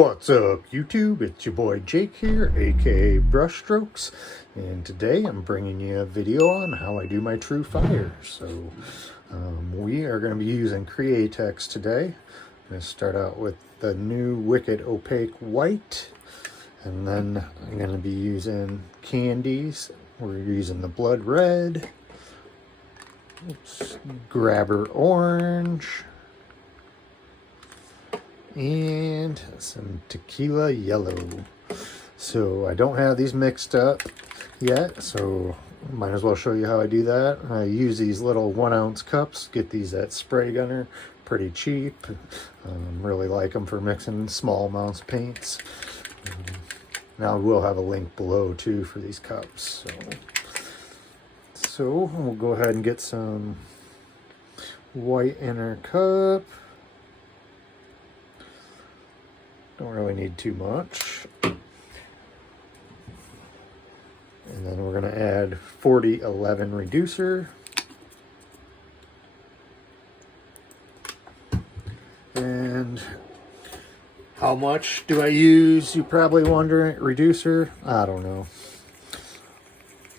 What's up, YouTube? It's your boy Jake here, aka BrusHstroKeZ, and today I'm bringing you a video on how I do my true fire. So we are going to be using Createx today. I'm going to start out with the new Wicked Opaque White, and then I'm going to be using candies. We're using the Blood Red, Grabber Orange, and some Tequila Yellow. So I don't have these mixed up yet, so might as well show you how I do that. I use these little 1 ounce cups, get these at Spray Gunner, pretty cheap. Really like them for mixing small amounts of paints. Now we'll have a link below too for these cups. So we'll go ahead and get some white in our cup. Don't really need too much. And then we're going to add 4011 reducer. And how much do I use? You're probably wondering. Reducer? I don't know.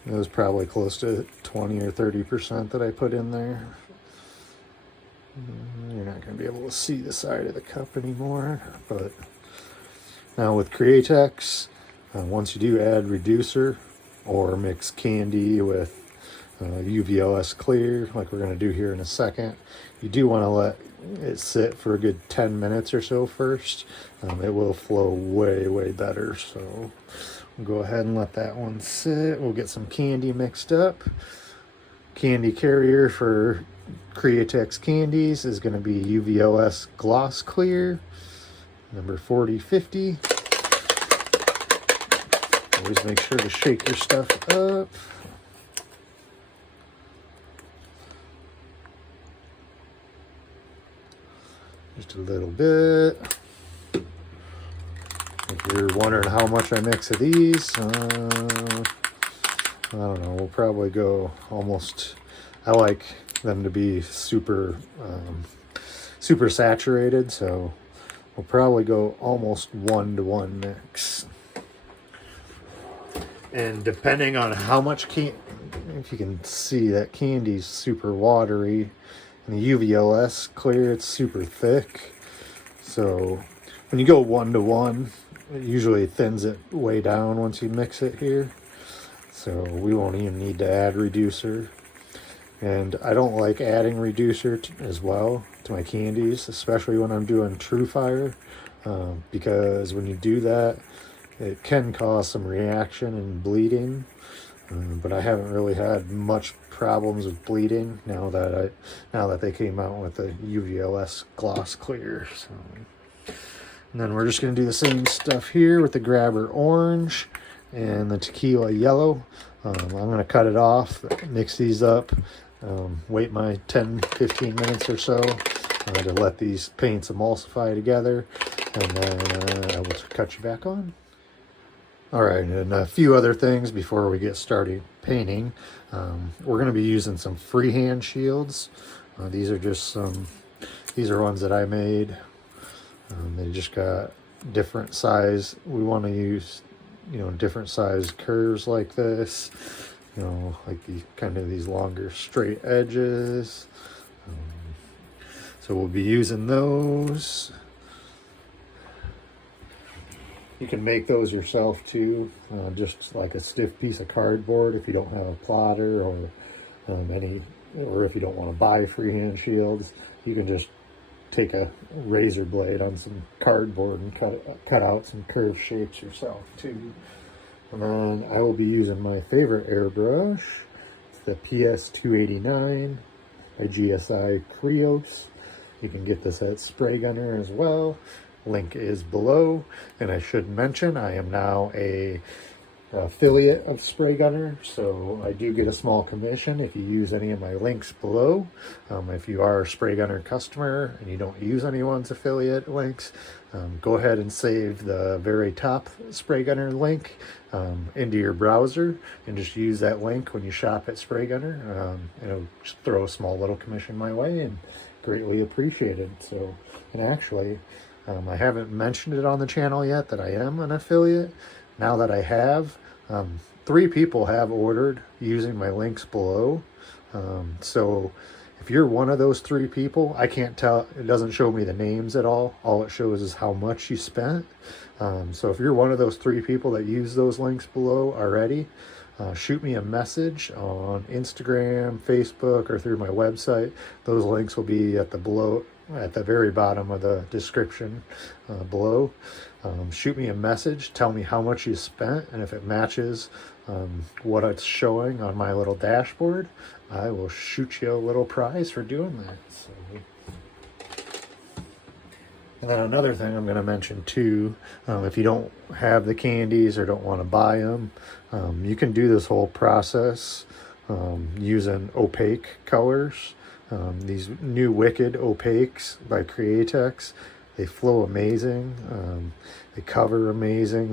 It was probably close to 20 or 30% that I put in there. You're not going to be able to see the side of the cup anymore, but now with Createx, once you do add reducer or mix candy with UVLS clear, like we're going to do here in a second, you do want to let it sit for a good 10 minutes or so first. It will flow way better. So we'll go ahead and let that one sit. We'll get some candy mixed up. Candy carrier for Createx candies is going to be UVLS Gloss Clear, number 4050. Always make sure to shake your stuff up. Just a little bit. If you're wondering how much I mix of these, I don't know, we'll probably go almost, I like them to be super saturated, so we'll probably go almost 1-to-1 mix. And depending on how much if you can see that candy's super watery, and the UVLS clear, it's super thick. So when you go 1-to-1, it usually thins it way down once you mix it here. So we won't even need to add reducer. And I don't like adding reducer as well to my candies, especially when I'm doing true fire, because when you do that, it can cause some reaction and bleeding. But I haven't really had much problems with bleeding now that they came out with the UVLS Gloss Clear. So, and then we're just going to do the same stuff here with the Grabber Orange and the Tequila Yellow. I'm going to cut it off, mix these up, wait my 10-15 minutes or so to let these paints emulsify together, and then I will cut you back on. All right, and a few other things before we get started painting. We're going to be using some freehand shields. These are ones that I made. They just got different size. We want to use, different size curves like this. Like these longer straight edges. So we'll be using those. You can make those yourself too, just like a stiff piece of cardboard if you don't have a plotter or if you don't want to buy freehand shields. You can just take a razor blade on some cardboard and cut out some curved shapes yourself too. And then I will be using my favorite airbrush. It's the PS289 by GSI Krios. You can get this at Spray Gunner as well. Link is below. And I should mention I am now a affiliate of Spray Gunner, so I do get a small commission if you use any of my links below. If you are a Spray Gunner customer and you don't use anyone's affiliate links, go ahead and save the very top Spray Gunner link into your browser and just use that link when you shop at Spray Gunner. It'll just throw a small little commission my way and greatly appreciated. So, and actually I haven't mentioned it on the channel yet that I am an affiliate. Now that I have, 3 people have ordered using my links below. So if you're one of those 3 people, I can't tell, it doesn't show me the names at all. All it shows is how much you spent. So if you're one of those 3 people that use those links below already, shoot me a message on Instagram, Facebook, or through my website. Those links will be at the very bottom of the description below. Shoot me a message, tell me how much you spent, and if it matches what it's showing on my little dashboard, I will shoot you a little prize for doing that. So. And then another thing I'm going to mention too, if you don't have the candies or don't want to buy them, you can do this whole process using opaque colors. These new Wicked Opaques by Createx, they flow amazing. They cover amazing.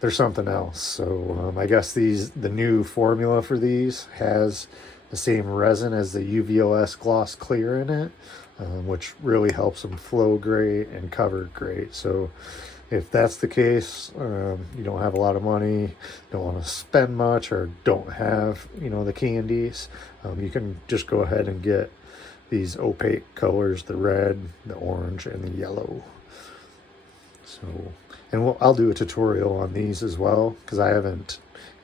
They're something else. So I guess the new formula for these has the same resin as the UVOS Gloss Clear in it, which really helps them flow great and cover great. So if that's the case, you don't have a lot of money, don't want to spend much, or don't have, the candies, you can just go ahead and get these opaque colors, the red, the orange, and the yellow. So, and I'll do a tutorial on these as well, because I haven't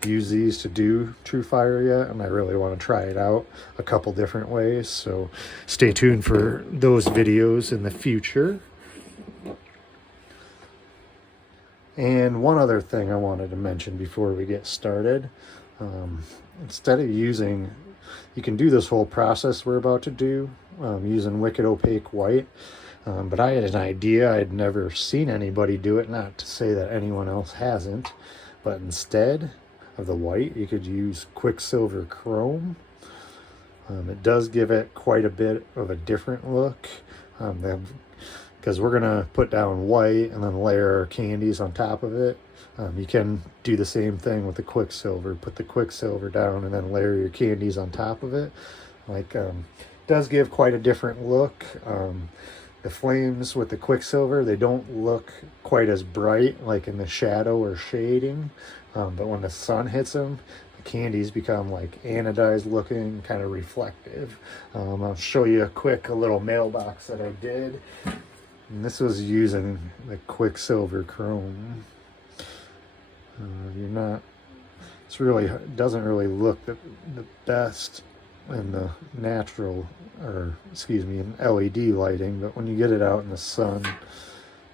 used these to do True Fire yet, and I really want to try it out a couple different ways. So stay tuned for those videos in the future. And one other thing I wanted to mention before we get started, instead of using, you can do this whole process we're about to do using Wicked Opaque White, but I had an idea. I'd never seen anybody do it, not to say that anyone else hasn't, but instead of the white, you could use Quicksilver Chrome. It does give it quite a bit of a different look, because we're gonna put down white and then layer our candies on top of it. You can do the same thing with the Quicksilver. Put the Quicksilver down and then layer your candies on top of it. Does give quite a different look. The flames with the Quicksilver, they don't look quite as bright like in the shadow or shading, but when the sun hits them, the candies become like anodized looking, kind of reflective. I'll show you a little mailbox that I did. And this was using the Quicksilver Chrome. Doesn't really look the best in the natural, in LED lighting, but when you get it out in the sun,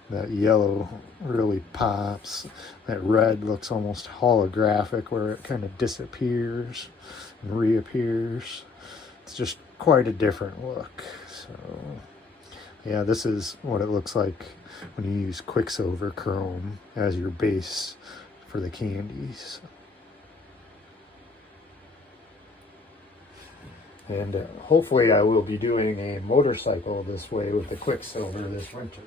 that yellow really pops. That red looks almost holographic, where it kind of disappears and reappears. It's just quite a different look. So yeah, this is what it looks like when you use Quicksilver Chrome as your base for the candies. And hopefully I will be doing a motorcycle this way with the Quicksilver this winter.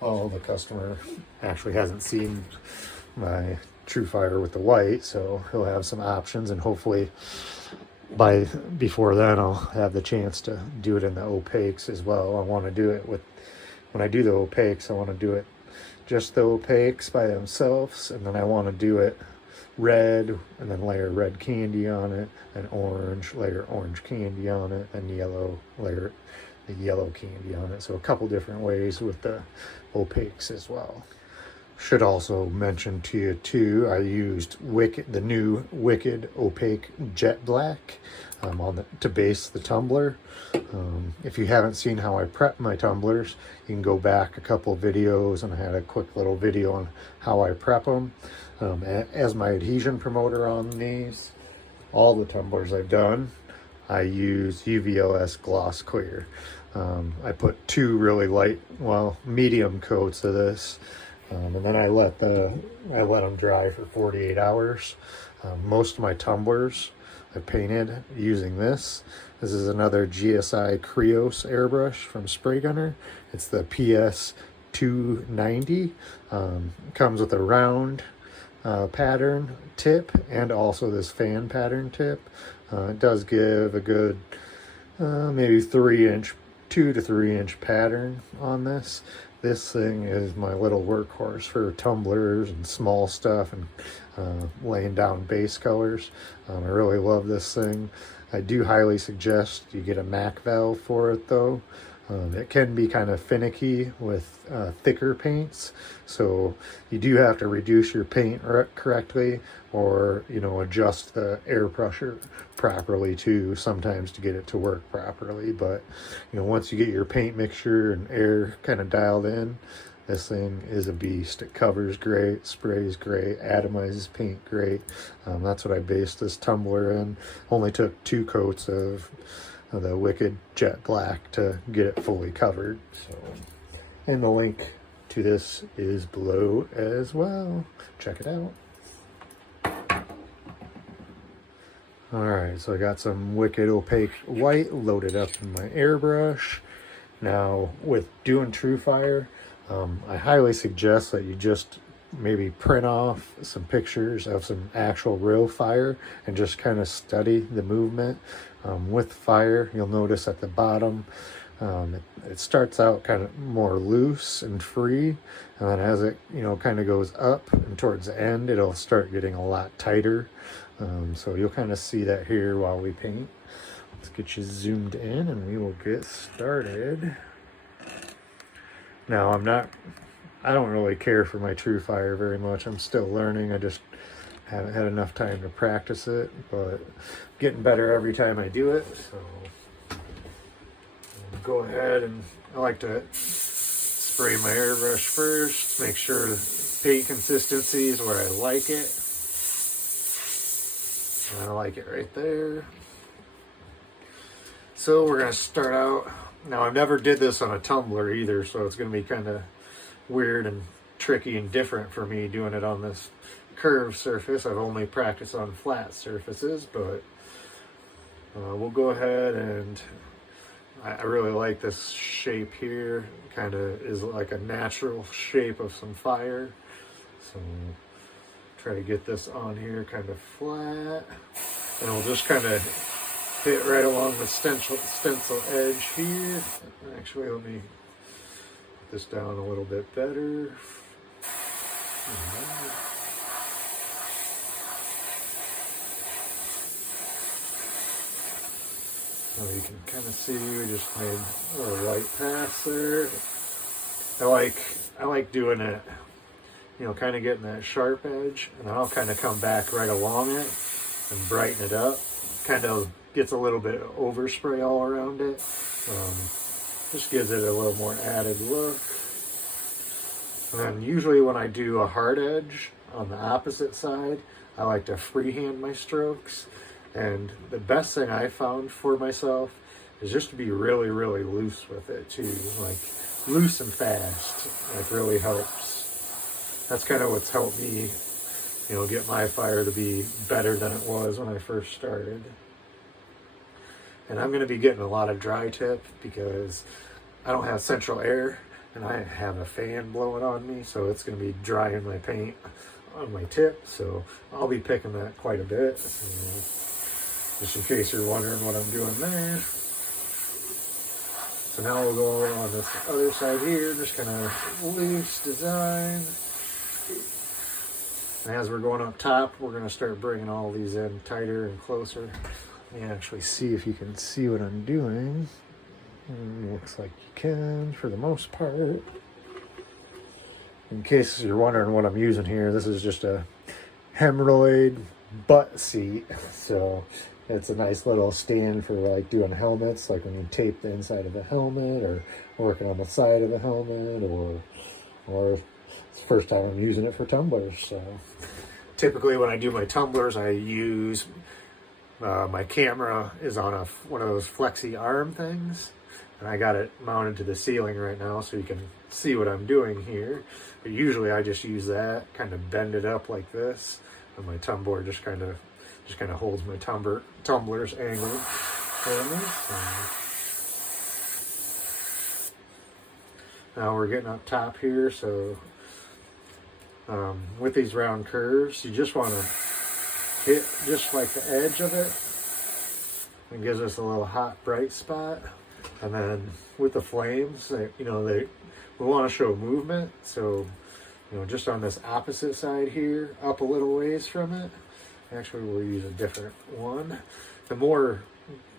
Well, the customer actually hasn't seen my True Fire with the white, so he'll have some options, and hopefully before then I'll have the chance to do it in the opaques as well. I want to do it when I do the opaques, I want to do it just the opaques by themselves, and then I want to do it red and then layer red candy on it, and orange, layer orange candy on it, and yellow, layer the yellow candy on it. So a couple different ways with the opaques as well. Should also mention to you too, I used the new Wicked Opaque Jet Black to base the tumbler. If you haven't seen how I prep my tumblers, you can go back a couple videos, and I had a quick little video on how I prep them. As my adhesion promoter on these, all the tumblers I've done, I use UVOS Gloss Clear. I put 2 really light, medium coats of this, and then I let them dry for 48 hours. Most of my tumblers I painted using this. This is another GSI Krios airbrush from Spray Gunner. It's the PS 290. Comes with a round pattern tip and also this fan pattern tip. It does give a good maybe 3-inch 2 to 3 inch pattern on this. This thing is my little workhorse for tumblers and small stuff and laying down base colors. I really love this thing. I do highly suggest you get a MAC valve for it though. It can be kind of finicky with thicker paints, so you do have to reduce your paint correctly, or adjust the air pressure properly too sometimes to get it to work properly. But once you get your paint mixture and air kind of dialed in, this thing is a beast. It covers great, sprays great, atomizes paint great. That's what I based this tumbler in. Only took 2 coats of the Wicked Jet Black to get it fully covered. So, and the link to this is below as well. Check it out. Alright, so I got some Wicked Opaque White loaded up in my airbrush. Now, with doing TrueFire, I highly suggest that you just maybe print off some pictures of some actual real fire and just kind of study the movement. With fire, you'll notice at the bottom, it starts out kind of more loose and free, and then as it kind of goes up and towards the end, it'll start getting a lot tighter. So you'll kind of see that here while we paint. Let's get you zoomed in and we will get started. Now I don't really care for my TrueFire very much. I'm still learning. I just haven't had enough time to practice it, but getting better every time I do it. So I'll go ahead, and I like to spray my airbrush first, make sure the paint consistency is where I like it. And I like it right there. So we're going to start out. Now, I never did this on a tumbler either, so it's going to be kind of weird and tricky and different for me doing it on this curved surface. I've only practiced on flat surfaces, but we'll go ahead, and I really like this shape here. Kind of is like a natural shape of some fire. So try to get this on here kind of flat, and we'll just kind of hit right along the stencil edge here. Actually, let me put this down a little bit better. So you can kind of see we just made a little light pass there. I like doing it, kind of getting that sharp edge, and I'll kind of come back right along it and brighten it up. Kind of gets a little bit of overspray all around it. Just gives it a little more added look. And then usually when I do a hard edge on the opposite side, I like to freehand my strokes. And the best thing I found for myself is just to be really, really loose with it too. Like loose and fast, like really helps. That's kind of what's helped me, get my fire to be better than it was when I first started. And I'm going to be getting a lot of dry tip because I don't have central air and I have a fan blowing on me, so it's going to be drying my paint on my tip. So I'll be picking that quite a bit. Just in case you're wondering what I'm doing there. So now we'll go on this other side here, just kind of loose design. And as we're going up top, we're going to start bringing all these in tighter and closer. Let me actually see if you can see what I'm doing. Looks like you can for the most part. In case you're wondering what I'm using here, this is just a hemorrhoid butt seat. So it's a nice little stand for like doing helmets, like when you tape the inside of a helmet or working on the side of a helmet, or it's the first time I'm using it for tumblers. So typically when I do my tumblers, I use my camera is on one of those flexi arm things, and I got it mounted to the ceiling right now so you can see what I'm doing here. But usually I just use that, kind of bend it up like this, and my tumbler just kind of holds my tumblers angled for me. Now we're getting up top here, so with these round curves, you just want to hit just like the edge of it. It gives us a little hot bright spot. And then with the flames, we want to show movement. So, just on this opposite side here, up a little ways from it. Actually, we'll use a different one. The more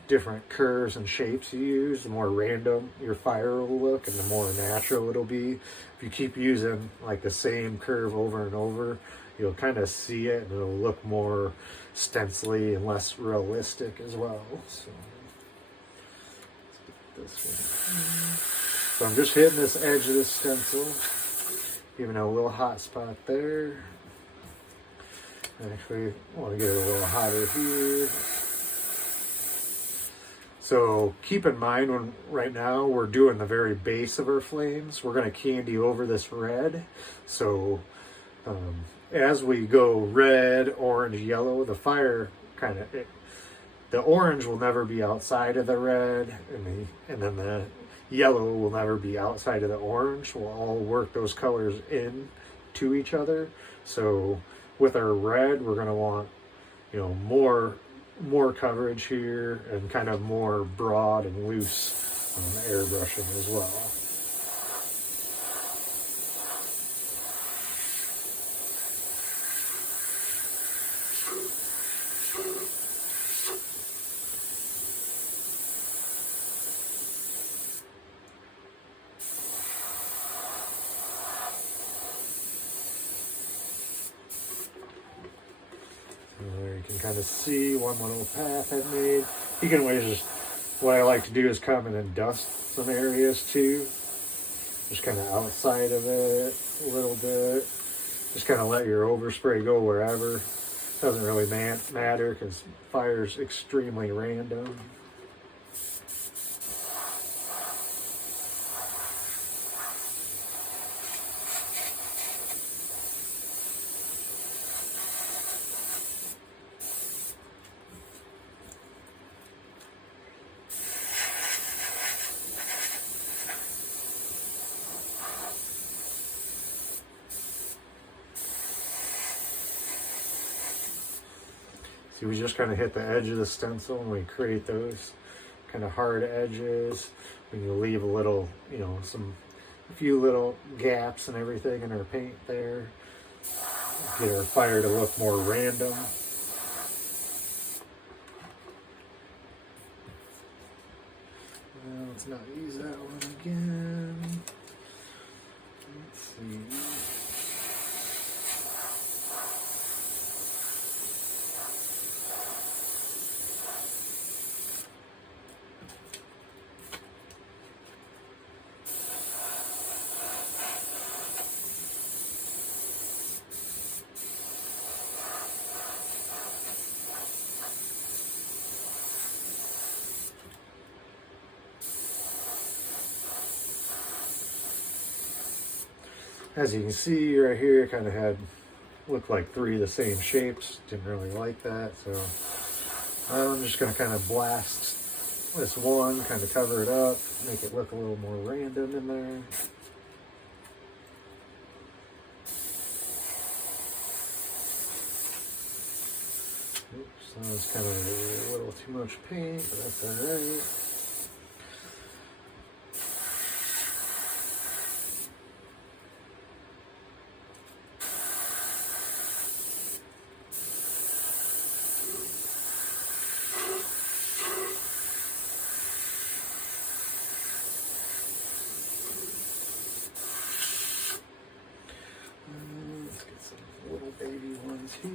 different curves and shapes you use, the more random your fire will look and the more natural it'll be. If you keep using like the same curve over and over, you'll kind of see it and it'll look more stencily and less realistic as well. So let's get this one. So I'm just hitting this edge of this stencil, giving it a little hot spot there. Actually, I want to get it a little hotter here. So keep in mind when right now we're doing the very base of our flames, we're going to candy over this red. So as we go red, orange, yellow, the fire the orange will never be outside of the red, and then the yellow will never be outside of the orange. We'll all work those colors in to each other. So with our red, we're going to want, more coverage here and kind of more broad and loose airbrushing as well. There you can kind of see one little path I've made. You can always just, what I like to do is come in and dust some areas too. Just kind of outside of it a little bit. Just kind of let your overspray go wherever. Doesn't really matter because fire's extremely random. See, we just kind of hit the edge of the stencil and we create those kind of hard edges. When you leave a little, a few little gaps and everything in our paint there. Get our fire to look more random. Well, let's not use that one again. Let's see. As you can see right here, kind of looked like three of the same shapes. Didn't really like that, so I'm just going to kind of blast this one, kind of cover it up, make it look a little more random in there. Oops, that was kind of a little too much paint, but that's all right. Let's get some little baby ones here.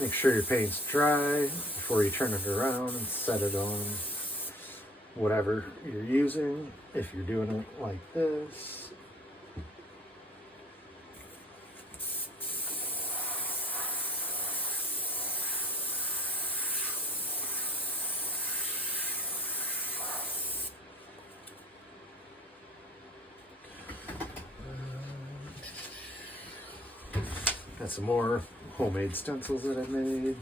Make sure your paint's dry before you turn it around and set it on whatever you're using, if you're doing it like this. That's some more homemade stencils that I made.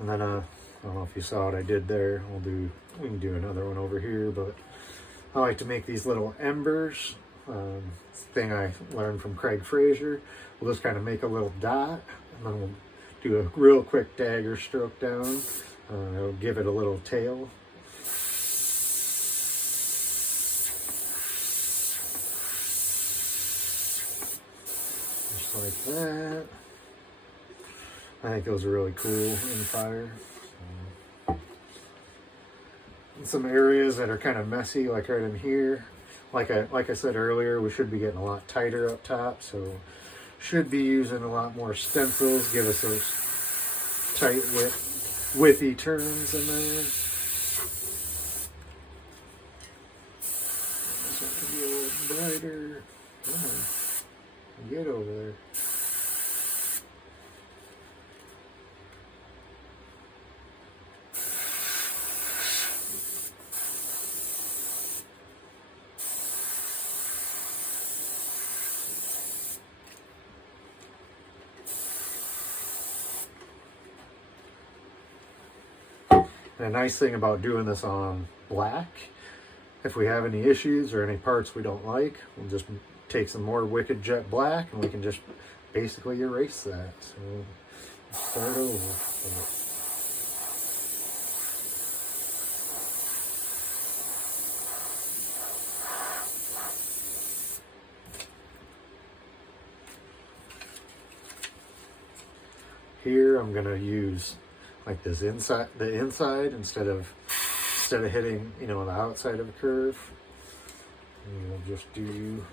And then I don't know if you saw what I did there. We can do another one over here, but I like to make these little embers. Thing I learned from Craig Fraser. We'll just kind of make a little dot, and then we'll do a real quick dagger stroke down. It'll give it a little tail. Just like that. I think those are really cool in fire. In some areas that are kind of messy, like right in here, like I said earlier, we should be getting a lot tighter up top, so should be using a lot more stencils, give us those tight widthy turns in there. This one could be a little brighter. Oh, get over there. And a nice thing about doing this on black, if we have any issues or any parts we don't like, we'll just take some more Wicked Jet Black and we can just basically erase that. So let's start over. Here I'm gonna use like this inside instead of hitting, you know, the outside of the curve. And we'll just do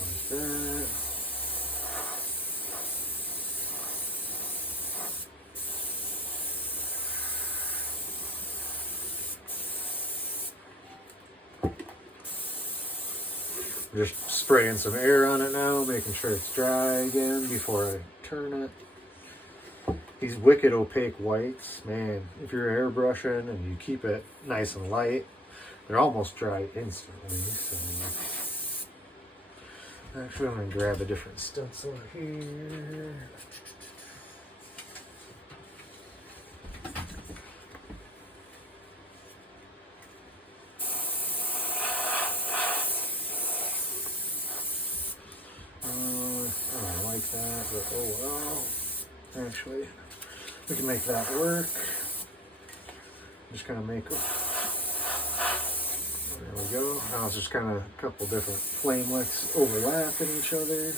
like that. Just spraying some air on it now, making sure it's dry again before I turn it. These wicked opaque whites, man, if you're airbrushing and you keep it nice and light, they're almost dry instantly. So actually, I'm going to grab a different stencil here. That, but oh well. Actually, we can make that work. I'm just gonna make it. There we go. Now it's just kind of a couple different flame wicks overlapping each other.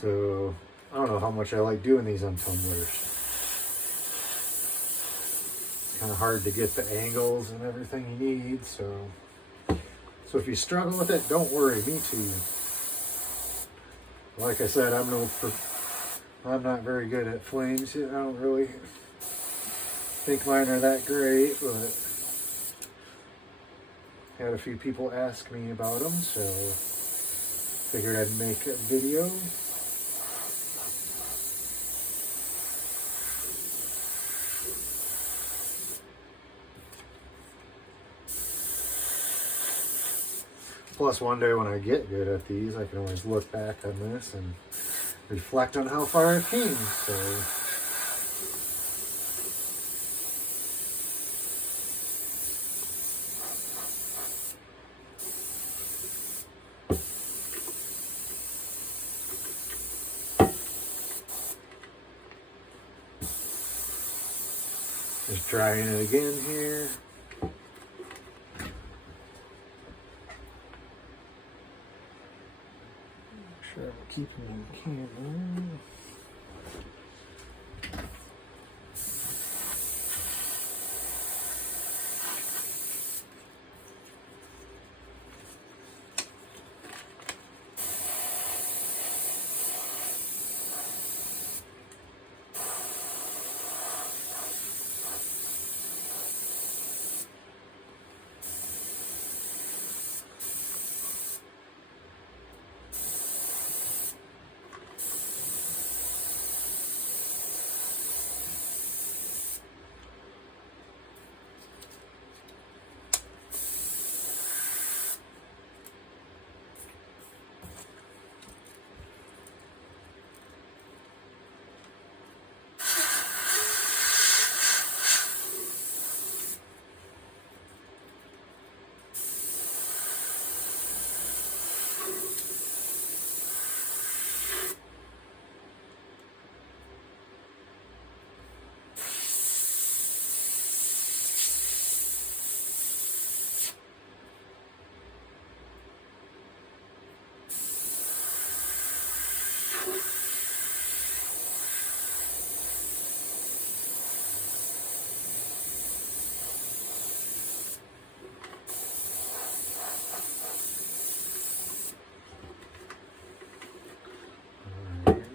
So I don't know how much I like doing these on tumblers. It's kind of hard to get the angles and everything you need. So if you struggle with it, don't worry. Me too. Like I said, I'm not very good at flames. I don't really think mine are that great, but had a few people ask me about them, so figured I'd make a video. Plus, one day when I get good at these, I can always look back on this and reflect on how far I came. So, just trying it again here. Make sure I'm keeping on camera.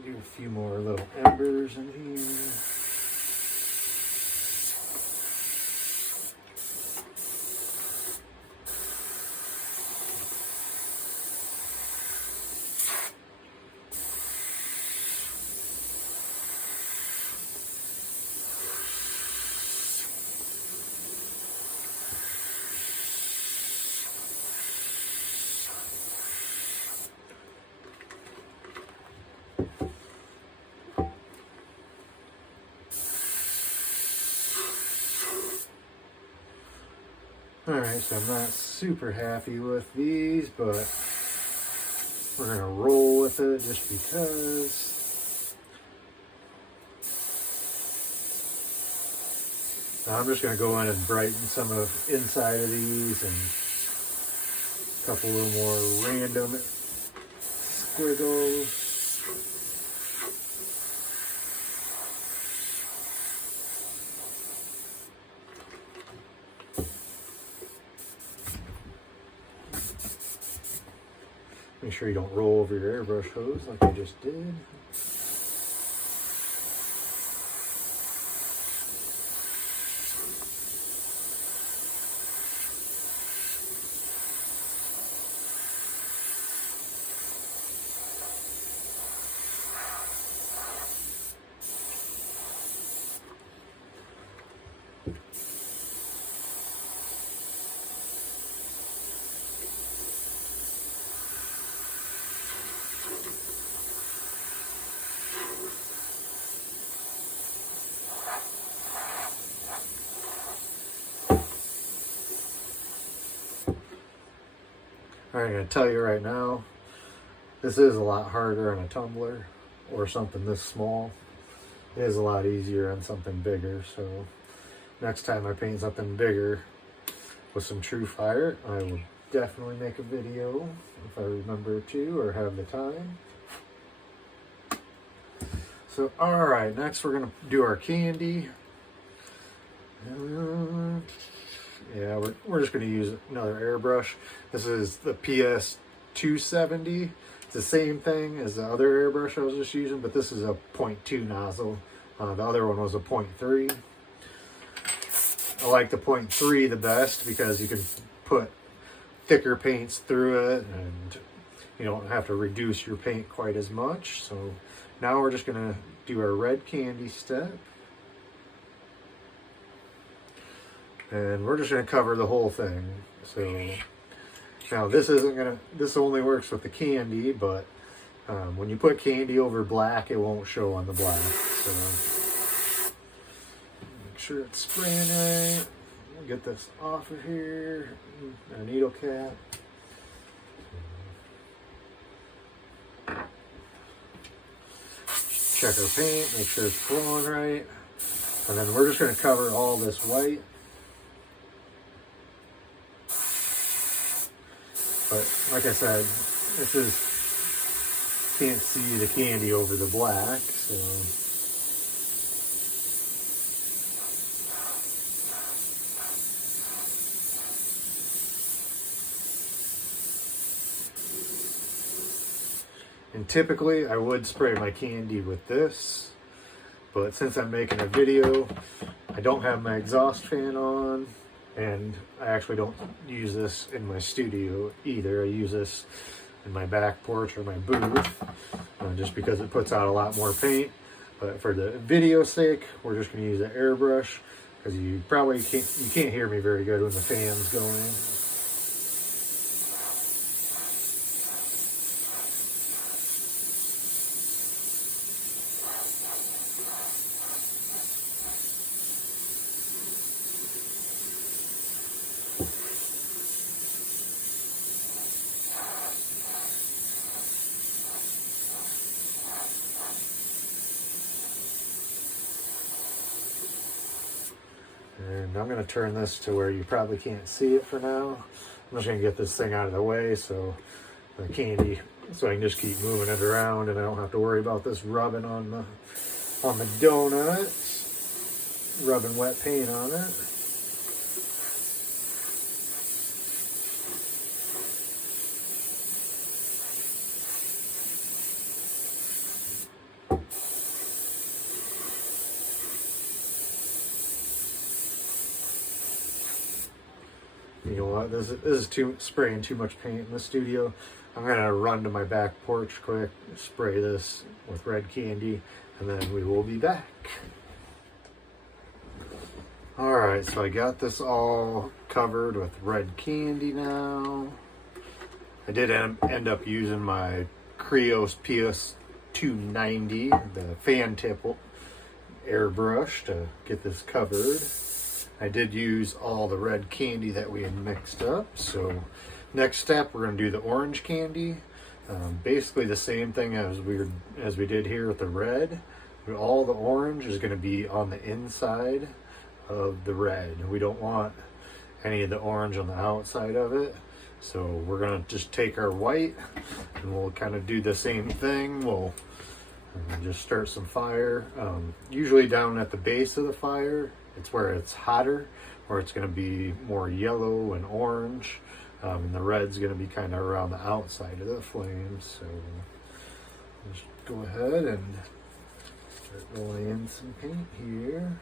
A few more little embers in here. Alright, so I'm not super happy with these, but we're going to roll with it just because. Now I'm just going to go in and brighten some of inside of these and a couple little more random squiggles. Make sure you don't roll over your airbrush hose like I just did. I'm going to tell you right now, this is a lot harder on a tumbler or something this small. It is a lot easier on something bigger, so next time I paint something bigger with some true fire, I will definitely make a video if I remember to or have the time. So, alright, next we're going to do our candy. Yeah, we're just going to use another airbrush. This is the PS270. It's the same thing as the other airbrush I was just using, but this is a 0.2 nozzle. The other one was a 0.3. I like the 0.3 the best because you can put thicker paints through it and you don't have to reduce your paint quite as much. So now we're just going to do our red candy step. And we're just going to cover the whole thing. So Now this only works with the candy, but when you put candy over black, it won't show on the black. So make sure it's spraying right. We'll get this off of here. Our needle cap. Check our paint, make sure it's flowing right. And then we're just going to cover all this white. But like I said, this is, can't see the candy over the black, so. And typically I would spray my candy with this, but since I'm making a video, I don't have my exhaust fan on, and I actually don't use this in my studio either. I use this in my back porch or my booth, just because it puts out a lot more paint. But for the video sake, we're just going to use the airbrush, because you probably can't hear me very good when the fan's going. And I'm going to turn this to where you probably can't see it for now. I'm just going to get this thing out of the way so the candy, so I can just keep moving it around and I don't have to worry about this rubbing on the donut, rubbing wet paint on it. You know what, this is spraying too much paint in the studio. I'm gonna run to my back porch quick, spray this with red candy, and then we will be back. Alright, so I got this all covered with red candy now. I did end up using my Krios PS290, the fan tip airbrush, to get this covered. I did use all the red candy that we had mixed up. So next step, we're going to do the orange candy. Basically the same thing as we did here with the red. All the orange is going to be on the inside of the red. We don't want any of the orange on the outside of it. So we're going to just take our white and we'll kind of do the same thing. We'll just start some fire. Usually down at the base of the fire, it's where it's hotter, where it's going to be more yellow and orange, and the red's going to be kind of around the outside of the flame. So just go ahead and start rolling in some paint here.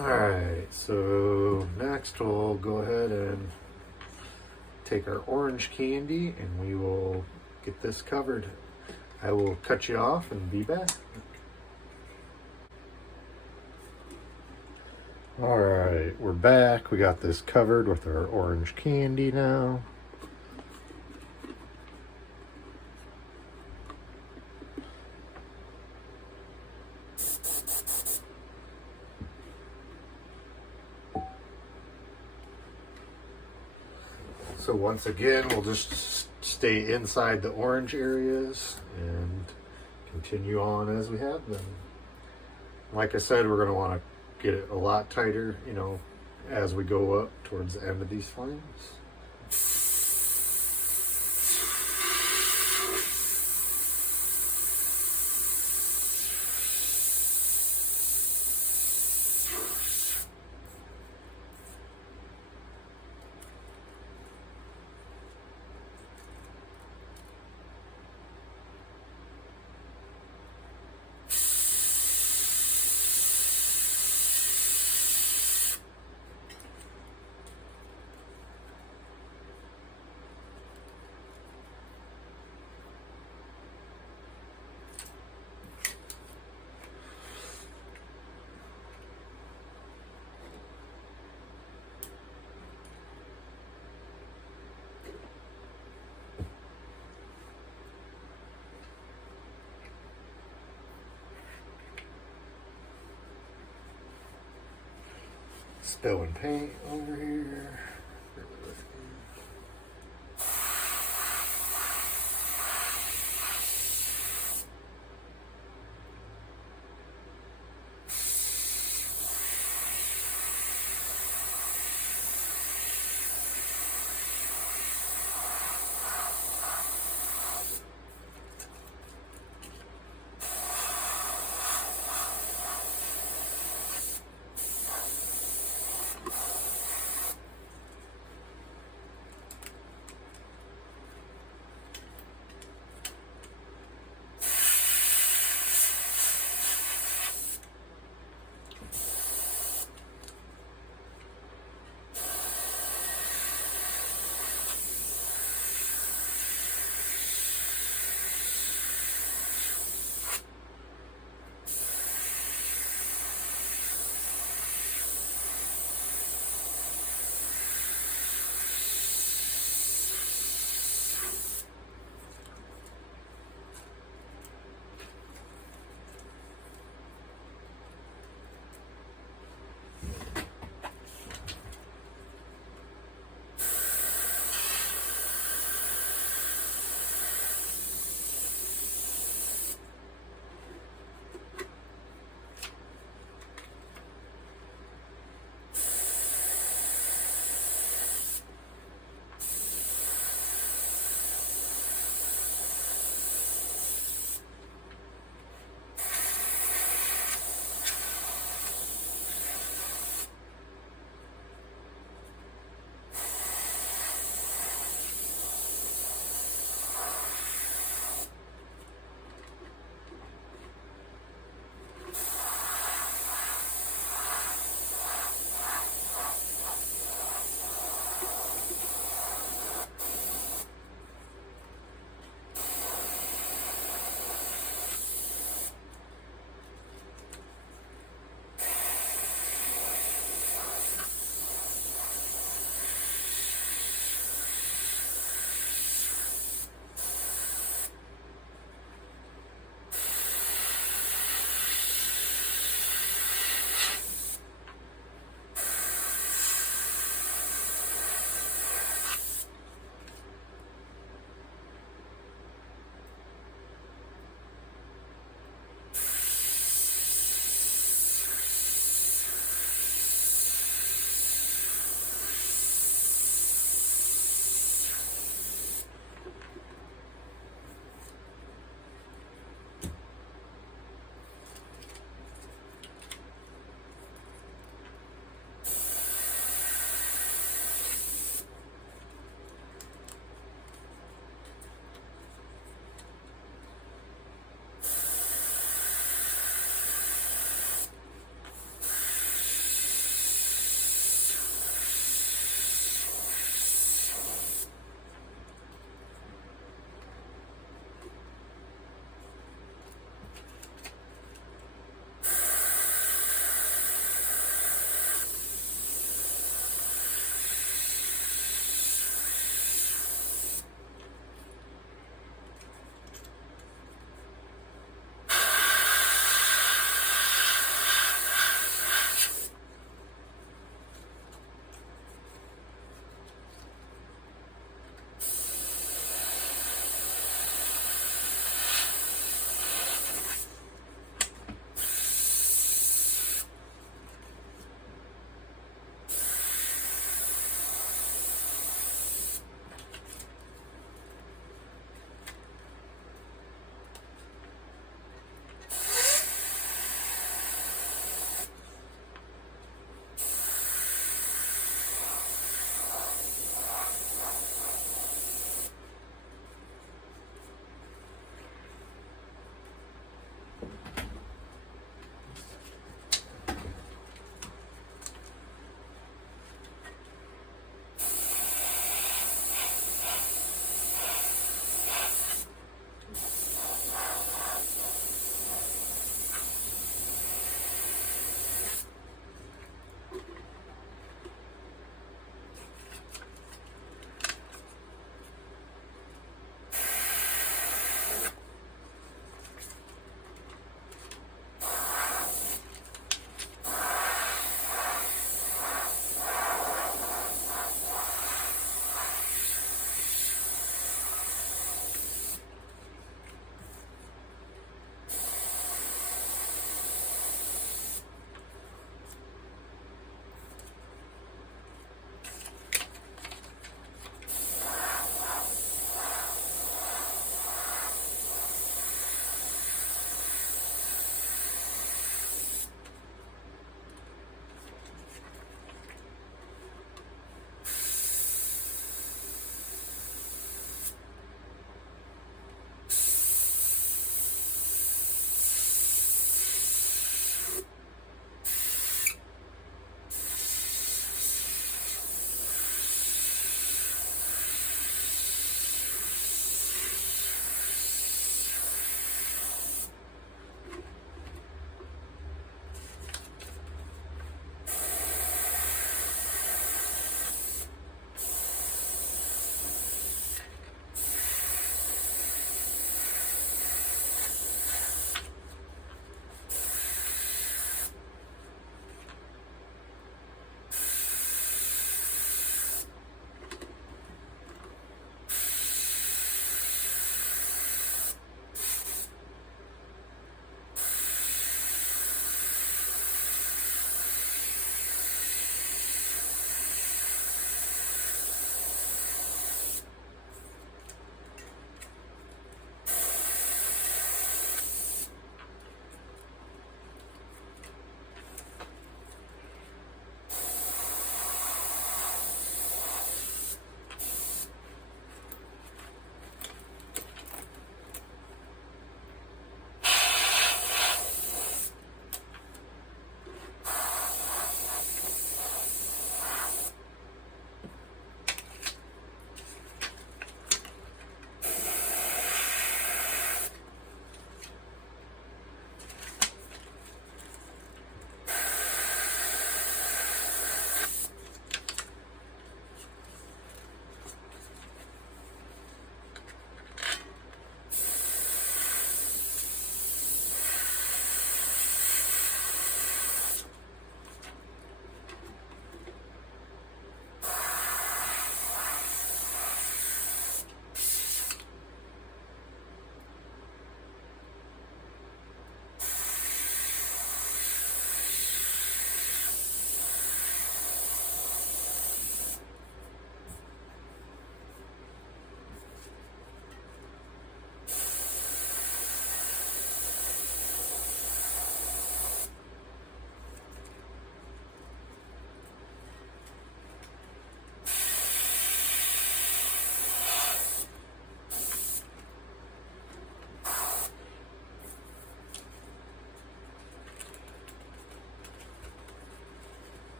Alright, so next we'll go ahead and take our orange candy and we will get this covered. I will cut you off and be back. Alright, we're back. We got this covered with our orange candy now. So once again, we'll just stay inside the orange areas and continue on as we have been. Like I said, we're going to want to get it a lot tighter, you know, as we go up towards the end of these flames. Spilling paint over here.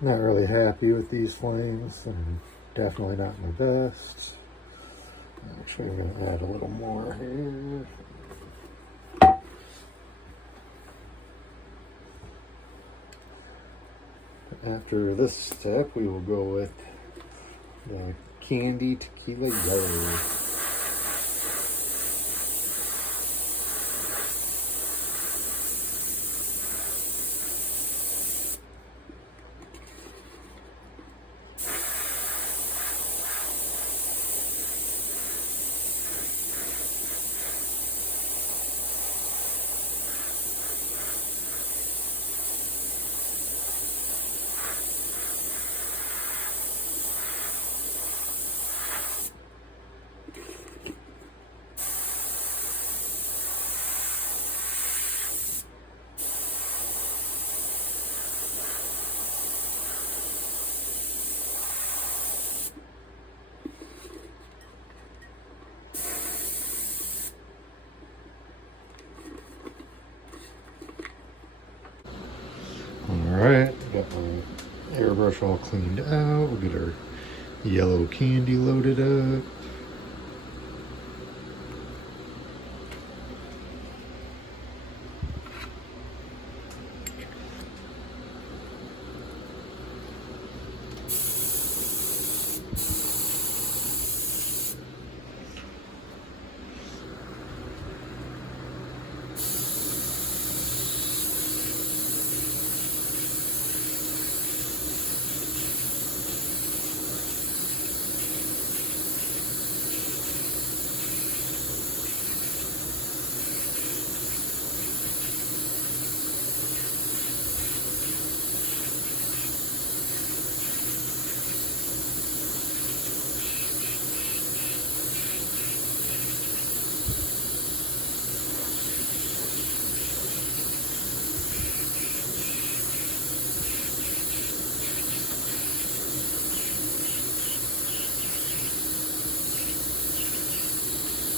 Not really happy with these flames, and definitely not my best. Actually, I'm going to add a little more here. After this step, we will go with the Candy Tequila Yellow. Alright, got my airbrush all cleaned out. We'll get our yellow candy loaded up.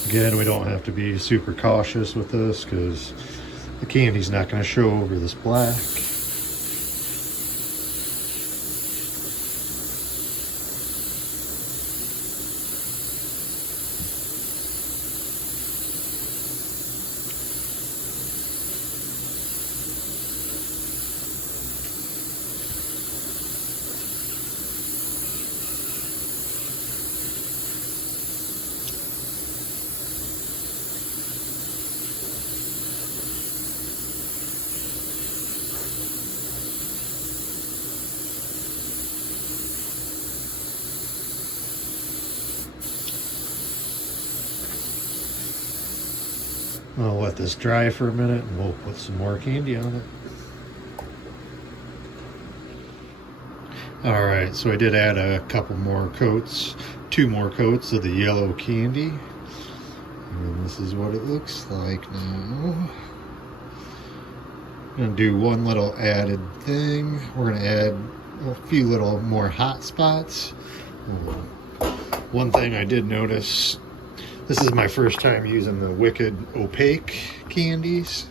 Again, we don't have to be super cautious with this because the candy's not going to show over this black. I'll let this dry for a minute and we'll put some more candy on it. Alright, so I did add a couple more coats, 2 more coats of the yellow candy. And this is what it looks like now. I'm going to do one little added thing. We're going to add a few little more hot spots. One thing I did notice, this is my first time using the Wicked Opaque candies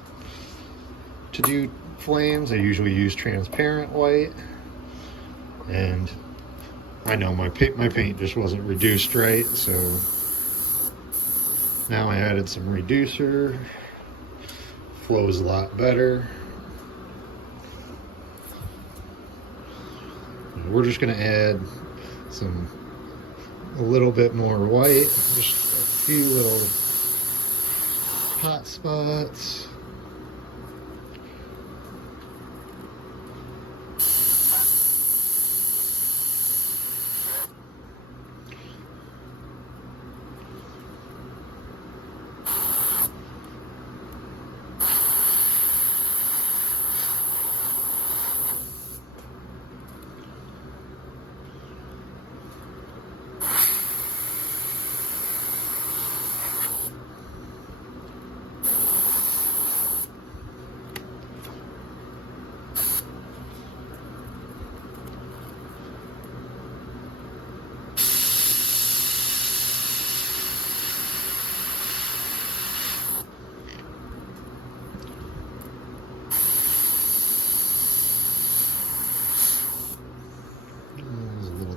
to do flames. I usually use transparent white, and I know my paint just wasn't reduced right, so now I added some reducer. Flows a lot better. We're just going to add a little bit more white, just a few little hot spots.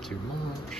too much.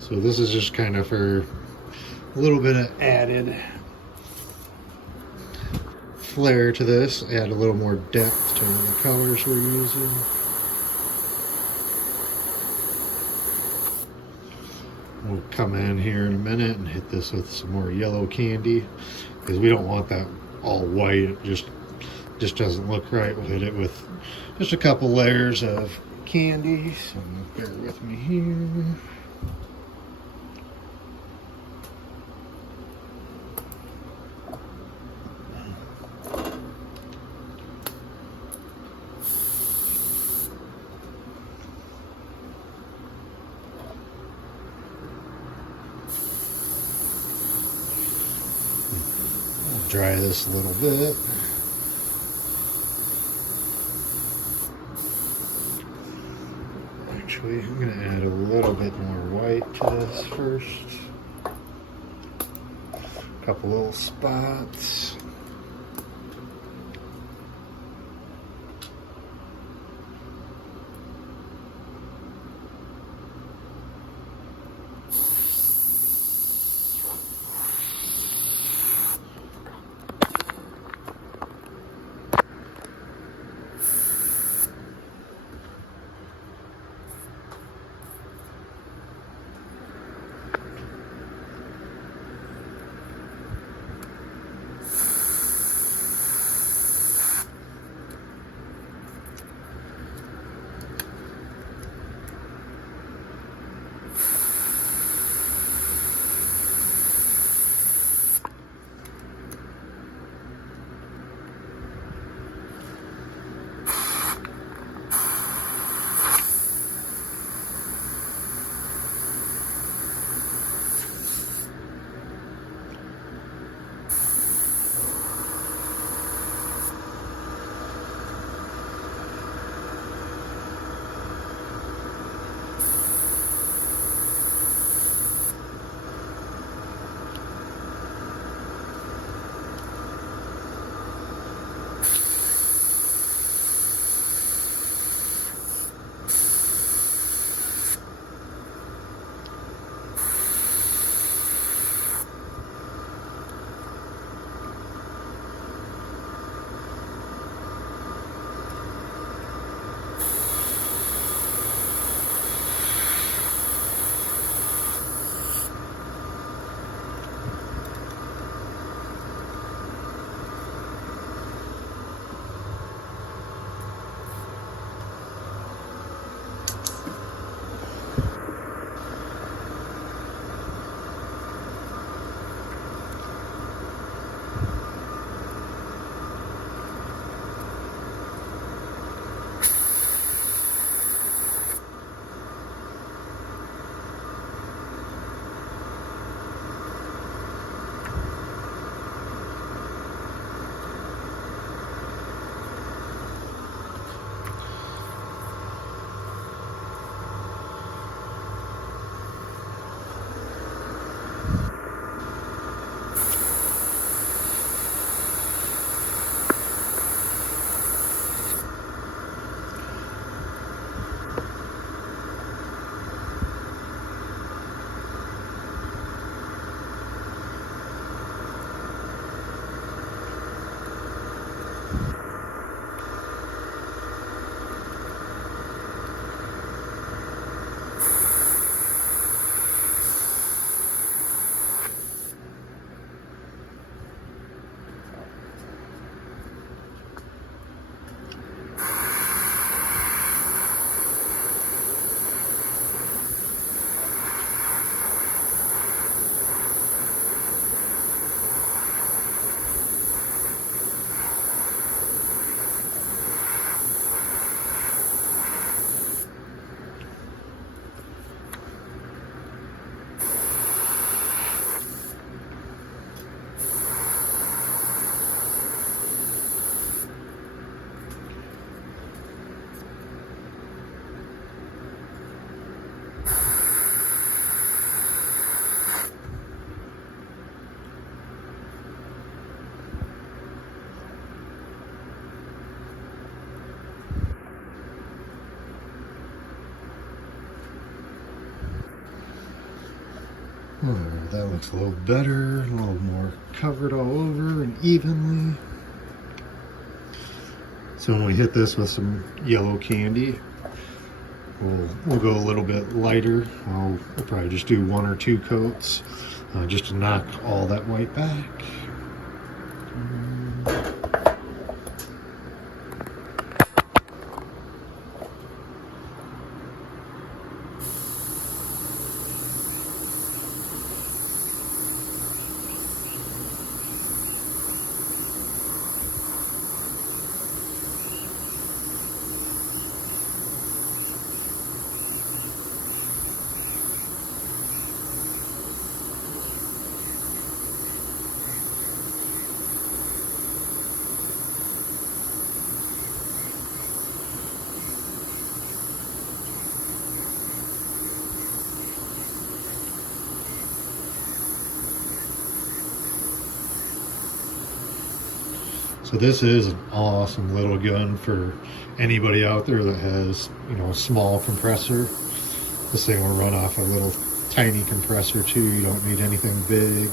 So this is just kind of for a little bit of added flair to this, add a little more depth to the colors we're using. We'll come in here in a minute and hit this with some more yellow candy because we don't want that all white. It just doesn't look right. We'll hit it with just a couple layers of candy. So bear with me here. Dry this a little bit. Actually, I'm going to add a little bit more white to this first. A couple little spots. That looks a little better, a little more covered all over and evenly. So when we hit this with some yellow candy, we'll go a little bit lighter. I'll probably just do 1 or 2 coats just to knock all that white back. So this is an awesome little gun for anybody out there that has, you know, a small compressor. This thing will run off a little tiny compressor too. You don't need anything big.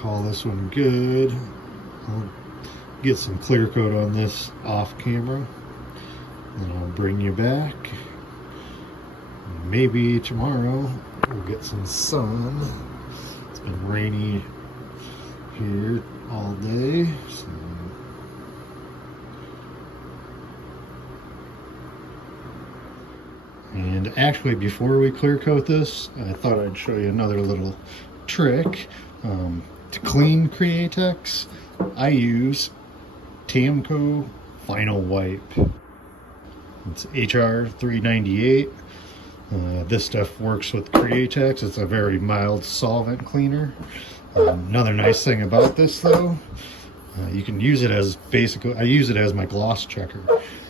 Call this one good. I'll get some clear coat on this off camera, then I'll bring you back. Maybe tomorrow we'll get some sun. It's been rainy here all day, so. And actually, before we clear coat this, I thought I'd show you another little trick. To clean Createx, I use Tamco Final Wipe. It's HR 398. This stuff works with Createx. It's a very mild solvent cleaner. Another nice thing about this though, you can use it as basically, I use it as my gloss checker.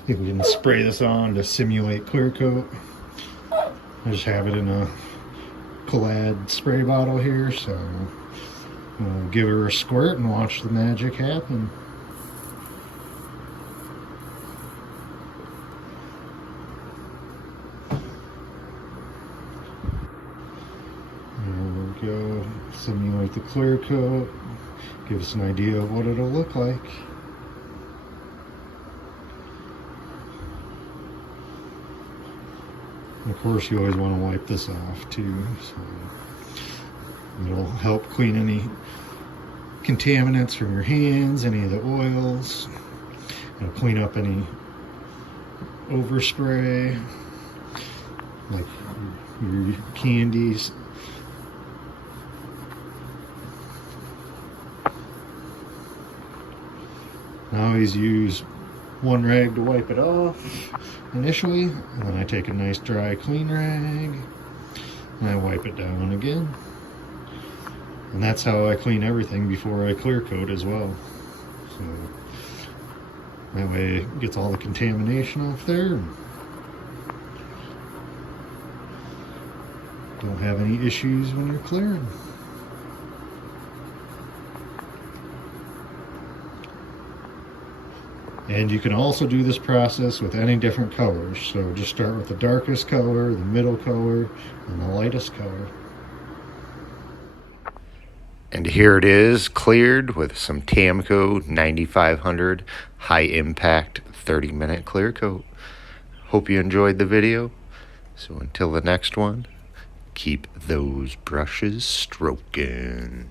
You can spray this on to simulate clear coat. I just have it in a Collad spray bottle here, so give her a squirt and watch the magic happen. There we go. Simulate the clear coat. Give us an idea of what it'll look like. Of course, you always want to wipe this off too, so it'll help clean any contaminants from your hands, any of the oils. It'll clean up any overspray, like your candies. I always use one rag to wipe it off initially, and then I take a nice dry clean rag and I wipe it down again. And that's how I clean everything before I clear coat as well. So that way it gets all the contamination off there. Don't have any issues when you're clearing. And you can also do this process with any different colors. So just start with the darkest color, the middle color, and the lightest color. And here it is, cleared with some Tamco 9500 high impact 30-minute clear coat. Hope you enjoyed the video. So until the next one, keep those brushes stroking.